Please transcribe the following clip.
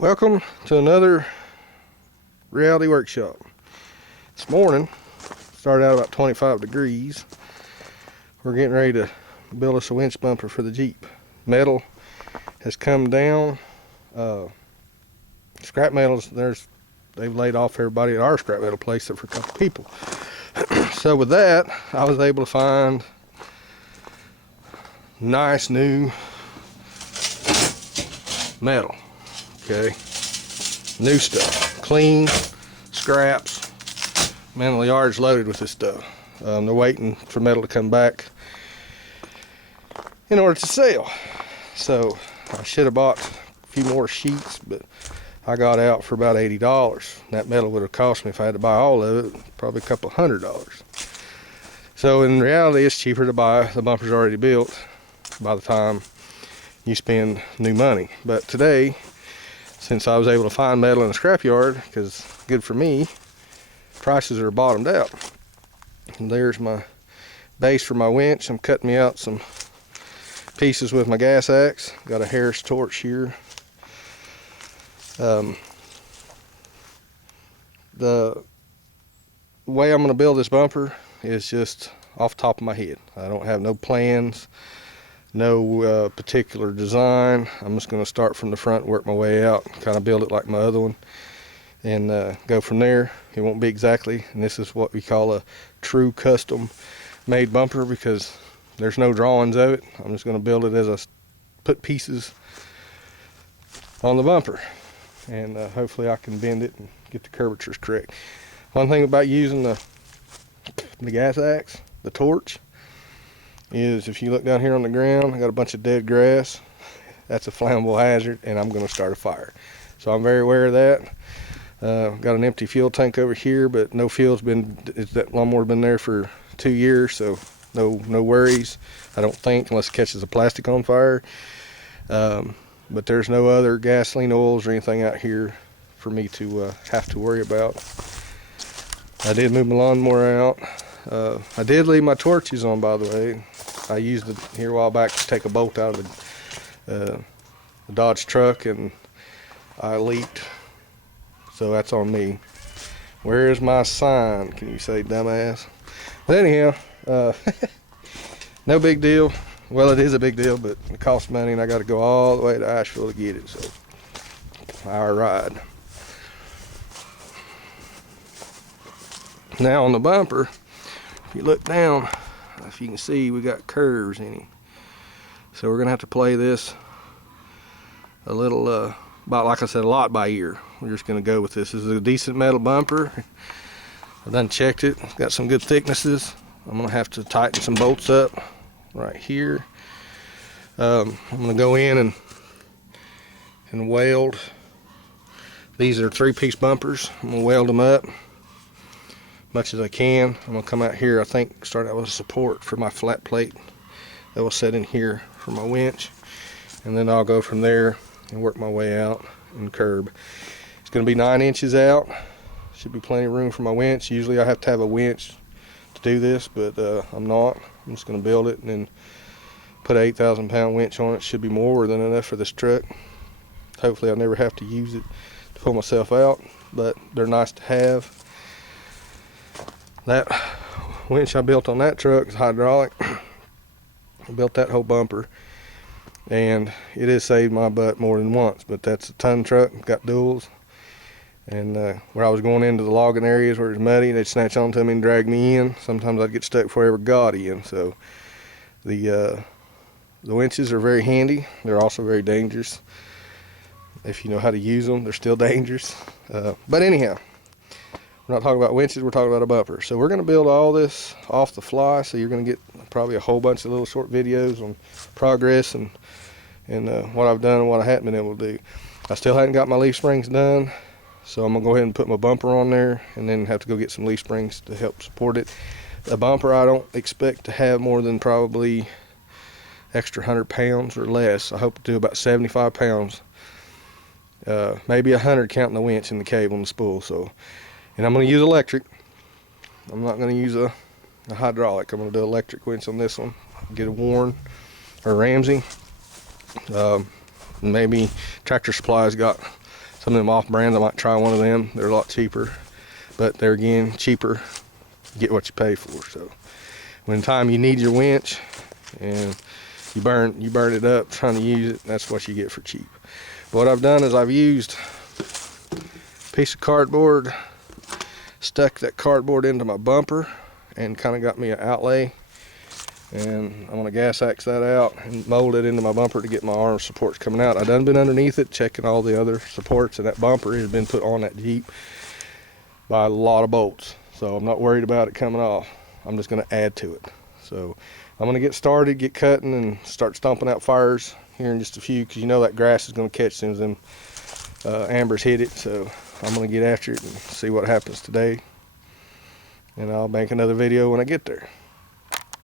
Welcome to another reality workshop. This morning, started out about 25 degrees. We're getting ready to build us a winch bumper for the Jeep. Metal has come down. Scrap metals, they've laid off everybody at our scrap metal place except for a couple people. So with that, I was able to find nice new metal. Okay, new stuff, clean, scraps. Man, the yard's loaded with this stuff. They're waiting for metal to come back in order to sell. So I should have bought a few more sheets, but I got out for about $80. That metal would have cost me, if I had to buy all of it, probably a couple $100. So in reality, it's cheaper to buy the bumpers already built by the time you spend new money. But today, since I was able to find metal in the scrapyard, because good for me, prices are bottomed out. And there's my base for my winch. I'm cutting me out some pieces with my gas axe. Got a Harris torch here. The way I'm going to build this bumper is just off the top of my head. I don't have no plans, no particular design. I'm just going to start from the front, work my way out, kind of build it like my other one, and go from there. It won't be exactly, and this is what we call a true custom made bumper, because there's no drawings of it. I'm just going to build it as I put pieces on the bumper, and hopefully I can bend it and get the curvatures correct. One thing about using the gas axe, the torch, is if you look down here on the ground, I got a bunch of dead grass. That's a flammable hazard, and I'm going to start a fire. So I'm very aware of that. Got an empty fuel tank over here, but no fuel's been, that lawnmower's been there for 2 years, so no worries, I don't think, unless it catches the plastic on fire. But there's no other gasoline oils or anything out here for me to have to worry about. I did move my lawnmower out. I did leave my torches on, by the way. I used it here a while back to take a bolt out of the Dodge truck, and I leaked, so that's on me. Where is my sign? Can you say, dumbass? But anyhow, no big deal. Well, it is a big deal, but it costs money, and I got to go all the way to Asheville to get it, so our ride. Now on the bumper, if you look down, if you can see, we got curves in it. So we're gonna have to play this a little, about, like I said, a lot by ear. We're just gonna go with this. This is a decent metal bumper. I've done checked it. It's got some good thicknesses. I'm gonna have to tighten some bolts up right here. I'm gonna go in and weld. These are 3-piece bumpers. I'm gonna weld them up much as I can. I'm gonna come out here, I think, start out with a support for my flat plate that will set in here for my winch, and then I'll go from there and work my way out and curb. It's gonna be 9 inches out. Should be plenty of room for my winch. Usually I have to have a winch to do this, but I'm not. I'm just gonna build it and then put an 8,000-pound winch on it. Should be more than enough for this truck. Hopefully I'll never have to use it to pull myself out, but they're nice to have. That winch I built on that truck is hydraulic. I built that whole bumper, and it has saved my butt more than once, but that's a ton truck, got duals, and where I was going into the logging areas where it's muddy, they'd snatch onto me and drag me in. Sometimes I'd get stuck before I ever got in. So the winches are very handy. They're also very dangerous. If you know how to use them, they're still dangerous. But anyhow, we're not talking about winches, we're talking about a bumper. So we're going to build all this off the fly, so you're going to get probably a whole bunch of little short videos on progress and what I've done and what I haven't been able to do. I still hadn't got my leaf springs done, so I'm going to go ahead and put my bumper on there and then have to go get some leaf springs to help support it. The bumper I don't expect to have more than probably extra 100 pounds or less. I hope to do about 75 pounds, maybe 100 counting the winch and the cable and the spool. So. And I'm going to use electric. I'm not going to use a hydraulic. I'm going to do electric winch on this one. Get a Warren or Ramsey. Maybe Tractor Supply's got Some of them off brands, I might try one of them. They're a lot cheaper, but they're again cheaper. Get what you pay for. So when time you need your winch and you burn it up trying to use it, that's what you get for cheap. But what I've done is I've used a piece of cardboard, stuck that cardboard into my bumper, and kind of got me an outlay. And I'm gonna gas axe that out and mold it into my bumper to get my arm supports coming out. I done been underneath it checking all the other supports, and that bumper has been put on that Jeep by a lot of bolts. So I'm not worried about it coming off. I'm just gonna add to it. So I'm gonna get started, get cutting, and start stomping out fires here in just a few, because you know that grass is gonna catch as soon as them ambers hit it. So I'm gonna get after it and see what happens today. And I'll make another video when I get there.